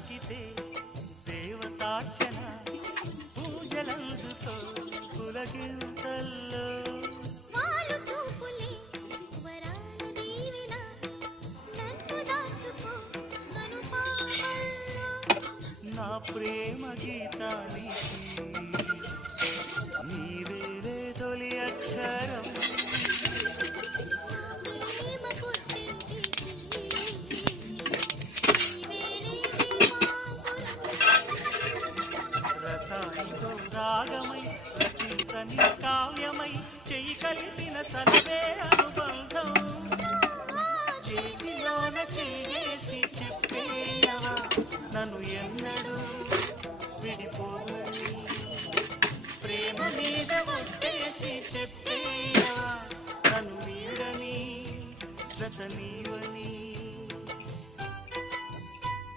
తాకితే దేవతార్చన పూజలందుతో పులకింతల్లో నా ప్రేమ గీతానికి నీవేలే తొలి అక్షరం రసానికో రాగమై రచించని కావ్యమై చెయ్యి కలిపిన చలవే అనుబంధం చేతిలోన చేసి చెప్పేయవా నన్ను ఎన్నడూ విడిపోని ప్రేమ మీద ఒట్టేసి చెప్పేయవా నన్ను వీడని జత నీవ